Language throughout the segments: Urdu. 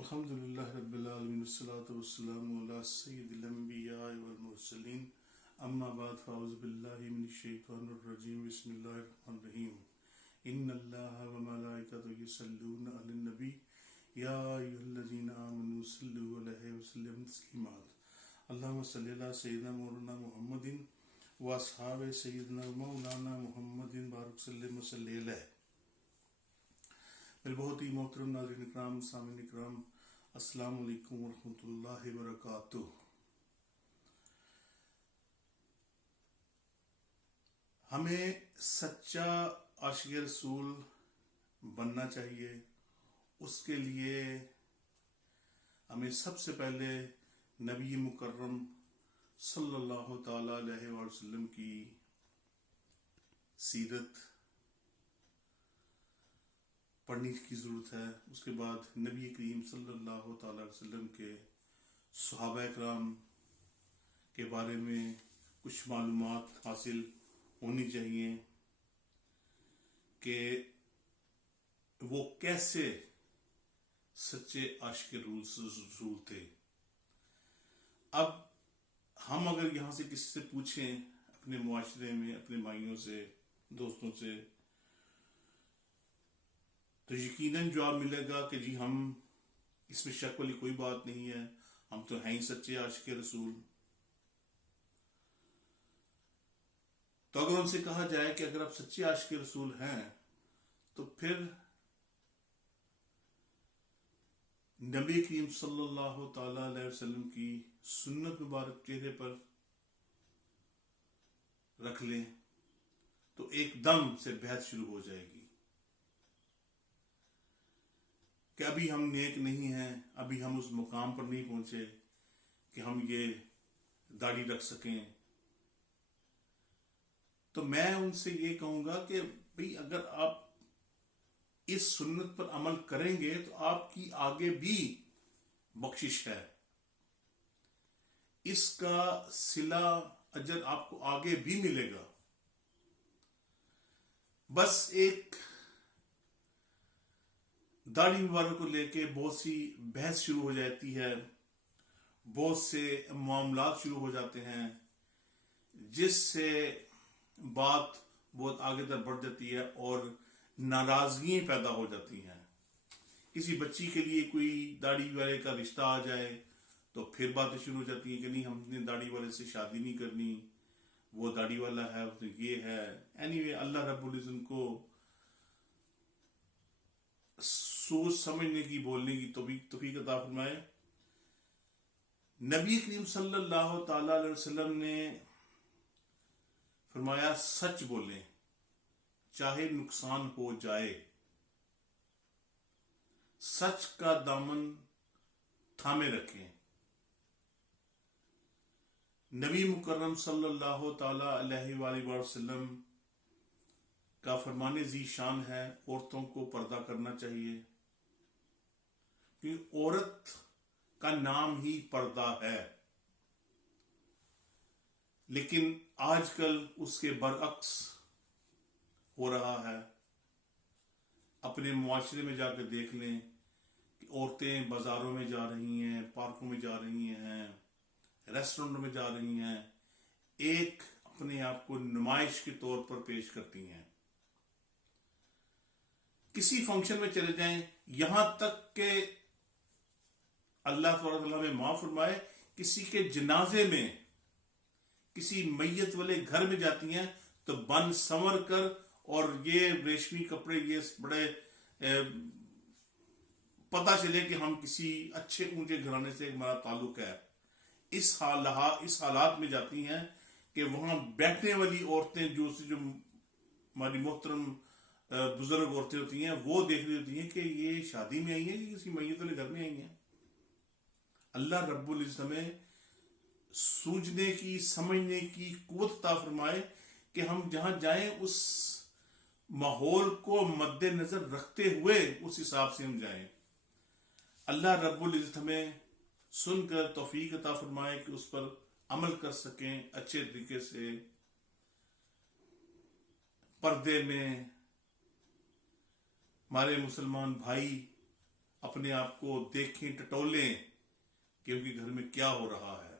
الحمدللہ رب العالمین والصلاة والسلام علی سید الانبیاء والمرسلین اما بعد فاعوذ باللہ من الشیطان الرجیم بسم اللہ الرحمن الرحیم ان اللہ وملائکتہ یصلون علی النبی یا ایھا الذین آمنوا صلوا علیہ وسلموا تسلیما اللہم صلی علی سیدنا مولانا محمد واصحاب سیدنا مولانا محمد بارک وسلم وصلی علیہ۔ میرے بہت ہی محترم ناظرین اکرام، سامعین اکرام، السلام علیکم ورحمۃ اللہ وبرکاتہ۔ ہمیں سچا عاشق رسول بننا چاہیے۔ اس کے لیے ہمیں سب سے پہلے نبی مکرم صلی اللہ تعالیٰ علیہ وسلم کی سیرت پڑھنے کی ضرورت ہے۔ اس کے بعد نبی کریم صلی اللہ تعالیٰ علیہ وسلم کے صحابہ کرام کے بارے میں کچھ معلومات حاصل ہونی چاہیے کہ وہ کیسے سچے عاشق رسول تھے۔ اب ہم اگر یہاں سے کسی سے پوچھیں، اپنے معاشرے میں اپنے بھائیوں سے، دوستوں سے، تو یقیناً جواب ملے گا کہ جی ہم اس میں شک والی کوئی بات نہیں ہے، ہم تو ہیں ہی سچے عاشق رسول۔ تو اگر ان سے کہا جائے کہ اگر آپ سچے عاشق رسول ہیں تو پھر نبی کریم صلی اللہ تعالیٰ علیہ وسلم کی سنت مبارک چہرے پر رکھ لیں تو ایک دم سے بحث شروع ہو جائے گی کہ ابھی ہم نیک نہیں ہیں، ابھی ہم اس مقام پر نہیں پہنچے کہ ہم یہ داڑھی رکھ سکیں۔ تو میں ان سے یہ کہوں گا کہ بھئی اگر آپ اس سنت پر عمل کریں گے تو آپ کی آگے بھی بخشش ہے، اس کا صلہ اجر آپ کو آگے بھی ملے گا۔ بس ایک داڑھی مبارک کو لے کے بہت سی بحث شروع ہو جاتی ہے، بہت سے معاملات شروع ہو جاتے ہیں، جس سے بات بہت آگے تک بڑھ جاتی ہے اور ناراضگیاں پیدا ہو جاتی ہیں۔ کسی بچی کے لیے کوئی داڑھی والے کا رشتہ آ جائے تو پھر باتیں شروع ہو جاتی ہیں کہ نہیں، ہم نے داڑھی والے سے شادی نہیں کرنی، وہ داڑھی والا ہے، اس نے یہ ہے۔ اینی اللہ رب العزت کو سوچ سمجھنے کی، بولنے کی توفیق عطا فرمائے۔ نبی کریم صلی اللہ تعالی علیہ وسلم نے فرمایا سچ بولیں چاہے نقصان ہو جائے، سچ کا دامن تھامے رکھیں۔ نبی مکرم صلی اللہ تعالی علیہ وآلہ وسلم کا فرمان ذی شان ہے عورتوں کو پردہ کرنا چاہیے، کیونکہ عورت کا نام ہی پردہ ہے۔ لیکن آج کل اس کے برعکس ہو رہا ہے۔ اپنے معاشرے میں جا کے دیکھ لیں کہ عورتیں بازاروں میں جا رہی ہیں، پارکوں میں جا رہی ہیں، ریسٹورنٹوں میں جا رہی ہیں، ایک اپنے آپ کو نمائش کے طور پر پیش کرتی ہیں۔ کسی فنکشن میں چلے جائیں، یہاں تک کہ اللہ تعالیٰ میں معاف فرمائے کسی کے جنازے میں، کسی میت والے گھر میں جاتی ہیں تو بن سنور کر اور یہ ریشمی کپڑے، یہ بڑے پتہ چلے کہ ہم کسی اچھے اونچے گھرانے سے ہمارا تعلق ہے، اس حالات میں جاتی ہیں کہ وہاں بیٹھنے والی عورتیں جو ہماری محترم بزرگ عورتیں ہوتی ہیں، وہ دیکھ رہی ہوتی ہیں کہ یہ شادی میں آئی ہیں کہ کسی میت والے گھر میں آئی ہیں۔ اللہ رب العزت ہمیں سوچنے کی، سمجھنے کی قوت عطا فرمائے کہ ہم جہاں جائیں اس ماحول کو مد نظر رکھتے ہوئے اس حساب سے ہم جائیں۔ اللہ رب العزت ہمیں سن کر توفیق عطا فرمائے کہ اس پر عمل کر سکیں اچھے طریقے سے، پردے میں۔ ہمارے مسلمان بھائی اپنے آپ کو دیکھیں، ٹٹولیں کہ ان کے گھر میں کیا ہو رہا ہے۔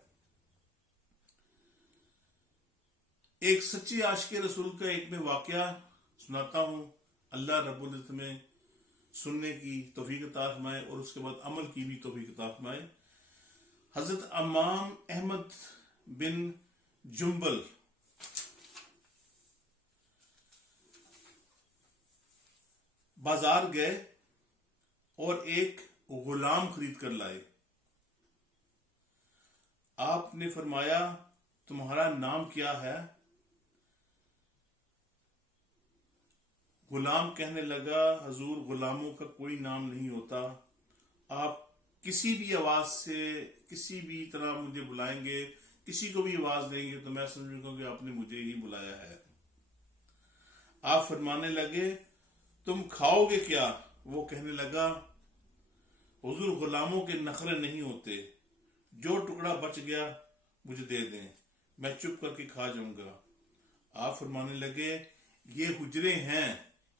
ایک سچے عاشق رسول کا ایک میں واقعہ سناتا ہوں، اللہ رب العزت میں سننے کی توفیق عطا فرمائے اور اس کے بعد عمل کی بھی توفیق عطا فرمائے۔ حضرت امام احمد بن جنبل بازار گئے اور ایک غلام خرید کر لائے۔ آپ نے فرمایا تمہارا نام کیا ہے؟ غلام کہنے لگا حضور غلاموں کا کوئی نام نہیں ہوتا، آپ کسی بھی آواز سے کسی بھی طرح مجھے بلائیں گے، کسی کو بھی آواز دیں گے تو میں سمجھوں گا کہ آپ نے مجھے ہی بلایا ہے۔ آپ فرمانے لگے تم کھاؤ گے کیا؟ وہ کہنے لگا حضور غلاموں کے نخرے نہیں ہوتے، جو ٹکڑا بچ گیا مجھے دے دیں، میں چپ کر کے کھا جاؤں گا۔ آپ فرمانے لگے یہ حجرے ہیں،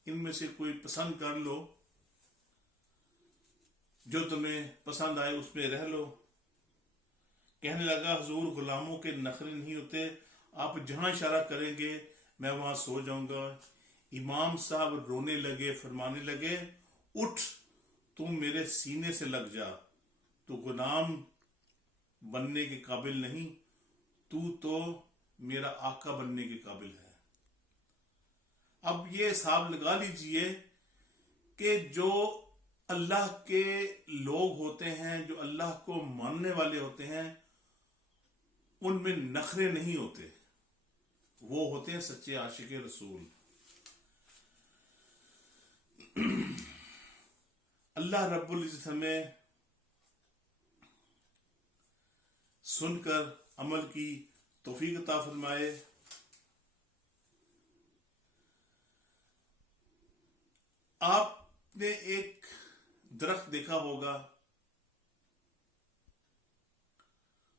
ان میں سے کوئی پسند کر لو، جو تمہیں پسند آئے اس میں رہ لو۔ کہنے لگا حضور غلاموں کے نخرے نہیں ہوتے، آپ جہاں اشارہ کریں گے میں وہاں سو جاؤں گا۔ امام صاحب رونے لگے، فرمانے لگے اٹھ، تم میرے سینے سے لگ جا، تو غلام بننے کے قابل نہیں، تو میرا آقا بننے کے قابل ہے۔ اب یہ حساب لگا لیجئے کہ جو اللہ کے لوگ ہوتے ہیں، جو اللہ کو ماننے والے ہوتے ہیں، ان میں نخرے نہیں ہوتے، وہ ہوتے ہیں سچے عاشق رسول۔ اللہ رب العزت ہمیں سن کر عمل کی توفیق عطا فرمائے۔ آپ نے ایک درخت دیکھا ہوگا،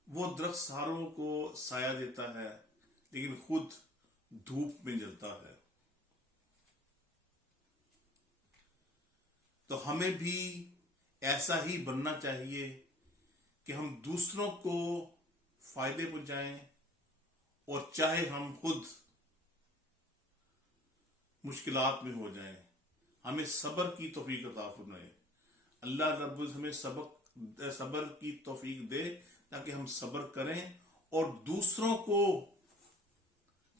وہ درخت ساروں کو سایہ دیتا ہے لیکن خود دھوپ میں جلتا ہے۔ تو ہمیں بھی ایسا ہی بننا چاہیے کہ ہم دوسروں کو فائدے پہنچائیں، اور چاہے ہم خود مشکلات میں ہو جائیں، ہمیں صبر کی توفیق عطا فرمائے۔ اللہ رب العزت ہمیں صبر کی توفیق دے تاکہ ہم صبر کریں اور دوسروں کو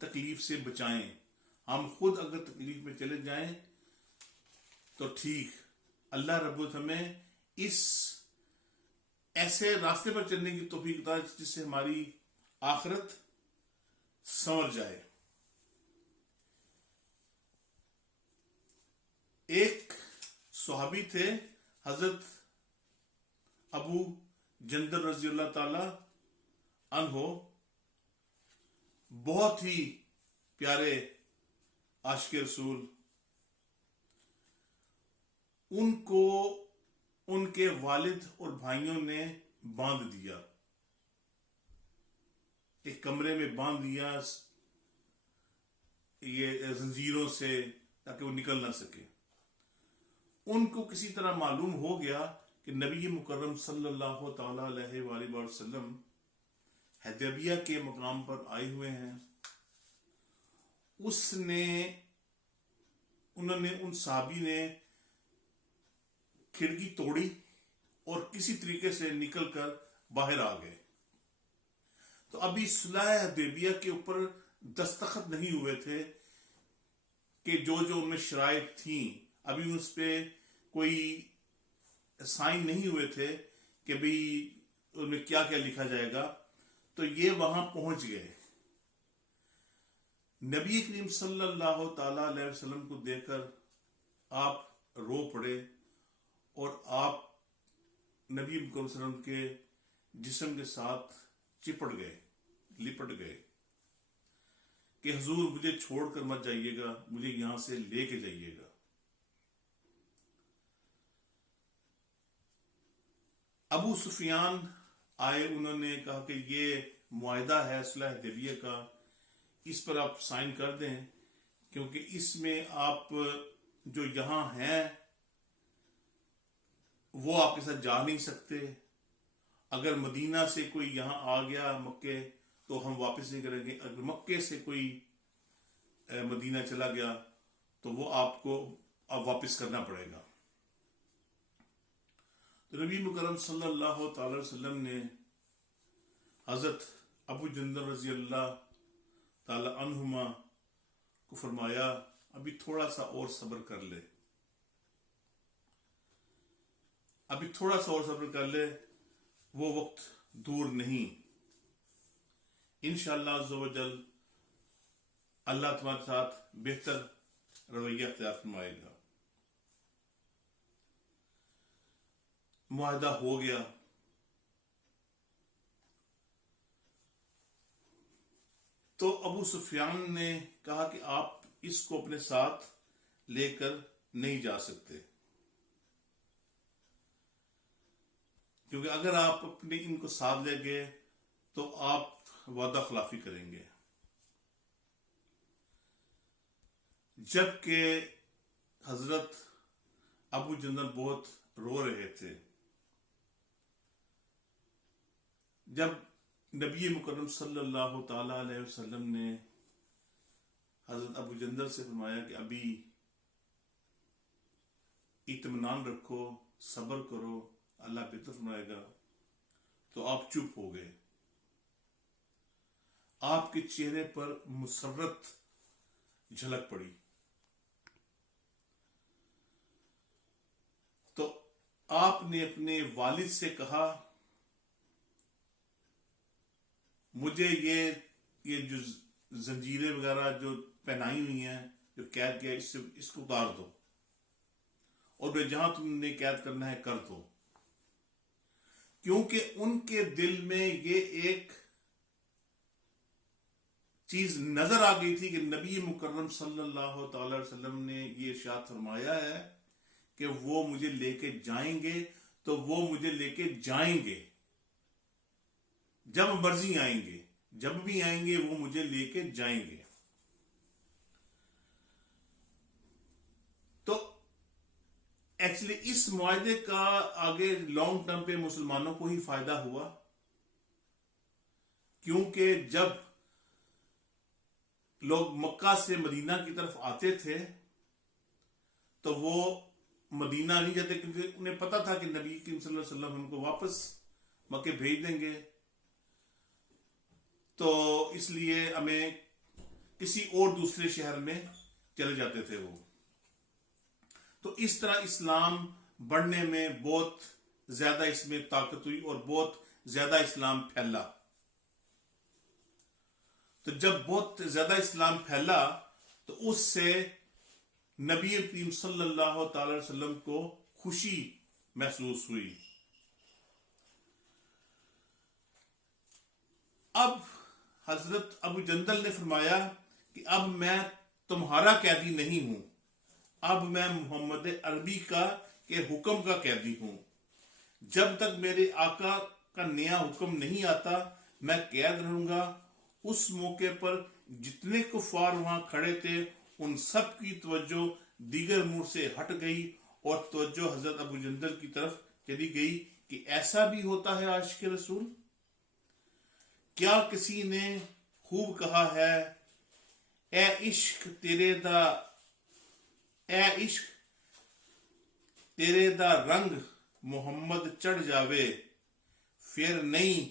تکلیف سے بچائیں۔ ہم خود اگر تکلیف میں چلے جائیں تو ٹھیک، اللہ رب العزت ہمیں اس ایسے راستے پر چلنے کی توفیق عطا جس سے ہماری آخرت سنور جائے۔ ایک صحابی تھے حضرت ابو جندل رضی اللہ تعالی عنہ، بہت ہی پیارے عاشق رسول۔ ان کو ان کے والد اور بھائیوں نے باندھ دیا، ایک کمرے میں باندھ دیا یہ زنجیروں سے تاکہ وہ نکل نہ سکے۔ ان کو کسی طرح معلوم ہو گیا کہ نبی مکرم صلی اللہ تعالی علیہ وآلہ وسلم حدیبیہ کے مقام پر آئے ہوئے ہیں۔ ان صحابی نے کھڑکی توڑی اور کسی طریقے سے نکل کر باہر آ گئے۔ تو ابھی صلح حدیبیہ کے اوپر دستخط نہیں ہوئے تھے کہ جو ان میں شرائط تھیں، ابھی اس پہ کوئی سائن نہیں ہوئے تھے کہ بھی ان میں کیا کیا لکھا جائے گا۔ تو یہ وہاں پہنچ گئے، نبی کریم صلی اللہ تعالی علیہ وسلم کو دیکھ کر آپ رو پڑے اور آپ نبی کریم صلی اللہ علیہ وسلم کے جسم کے ساتھ چپٹ گئے، لپٹ گئے کہ حضور مجھے چھوڑ کر مت جائیے گا، مجھے یہاں سے لے کے جائیے گا۔ ابو سفیان آئے، انہوں نے کہا کہ یہ معاہدہ ہے صلح حدیبیہ کا، اس پر آپ سائن کر دیں، کیونکہ اس میں آپ جو یہاں ہیں وہ آپ کے ساتھ جا نہیں سکتے. اگر مدینہ سے کوئی یہاں آ گیا مکے تو ہم واپس نہیں کریں گے. اگر مکے سے کوئی مدینہ چلا گیا تو وہ آپ کو اب واپس کرنا پڑے گا. تو نبی مکرم صلی اللہ تعالی وسلم نے حضرت ابو جندل رضی اللہ تعالی عنہما کو فرمایا ابھی تھوڑا سا اور صبر کر لے, ابھی تھوڑا سا اور صبر کر لے, وہ وقت دور نہیں. انشاءاللہ عز و جل اللہ تمہارے ساتھ بہتر رویہ اختیار فرمائے گا. معاہدہ ہو گیا. تو ابو سفیان نے کہا کہ آپ اس کو اپنے ساتھ لے کر نہیں جا سکتے, کیونکہ اگر آپ اپنے ان کو ساتھ لے گئے تو آپ وعدہ خلافی کریں گے. جبکہ حضرت ابو جندل بہت رو رہے تھے. جب نبی مکرم صلی اللہ تعالی علیہ وسلم نے حضرت ابو جندل سے فرمایا کہ ابھی اطمینان رکھو, صبر کرو, اللہ بہتر فرمائے گا, تو آپ چپ ہو گئے. آپ کے چہرے پر مسرت جھلک پڑی. تو آپ نے اپنے والد سے کہا مجھے یہ جو زنجیریں وغیرہ جو پہنائی ہوئی ہیں, جو قید کیا, اس کو اتار دو, اور جہاں تم نے قید کرنا ہے کر دو. کیونکہ ان کے دل میں یہ ایک چیز نظر آ گئی تھی کہ نبی مکرم صلی اللہ تعالی وسلم نے یہ ارشاد فرمایا ہے کہ وہ مجھے لے کے جائیں گے, تو وہ مجھے لے کے جائیں گے, جب مرضی آئیں گے, جب بھی آئیں گے وہ مجھے لے کے جائیں گے. تو ایکچولی اس معاہدے کا آگے لانگ ٹرم پہ مسلمانوں کو ہی فائدہ ہوا, کیونکہ جب لوگ مکہ سے مدینہ کی طرف آتے تھے تو وہ مدینہ نہیں جاتے, کیونکہ انہیں پتا تھا کہ نبی کریم صلی اللہ علیہ وسلم ان کو واپس مکے بھیج دیں گے. تو اس لیے ہمیں کسی اور دوسرے شہر میں چلے جاتے تھے وہ. تو اس طرح اسلام بڑھنے میں بہت زیادہ اس میں طاقت ہوئی اور بہت زیادہ اسلام پھیلا. تو جب بہت زیادہ اسلام پھیلا تو اس سے نبی کریم صلی اللہ تعالی وسلم کو خوشی محسوس ہوئی. اب حضرت ابو جندل نے فرمایا کہ اب میں تمہارا قیدی نہیں ہوں, اب میں محمد عربی کے حکم کا قیدی ہوں. جب تک میرے آقا کا نیا حکم نہیں آتا میں قید رہوں گا. اس موقع پر جتنے کفار وہاں کھڑے تھے ان سب کی توجہ دیگر امور سے ہٹ گئی اور توجہ حضرت ابو جندل کی طرف چلی گئی کہ ایسا بھی ہوتا ہے عاشق رسول. کیا کسی نے خوب کہا ہے اے عشق تیرے دا رنگ محمد چڑھ جاوے, پھر نہیں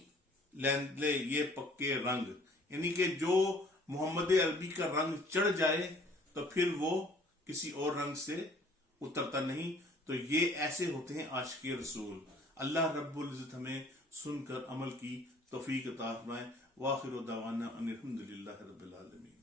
لیندے یہ پکے رنگ. یعنی کہ جو محمد عربی کا رنگ چڑھ جائے تو پھر وہ کسی اور رنگ سے اترتا نہیں. تو یہ ایسے ہوتے ہیں عاشق رسول. اللہ رب العزت ہمیں سن کر عمل کی توفیق عطا فرمائے. وآخر دعوانا ان الحمد للہ رب العالمین.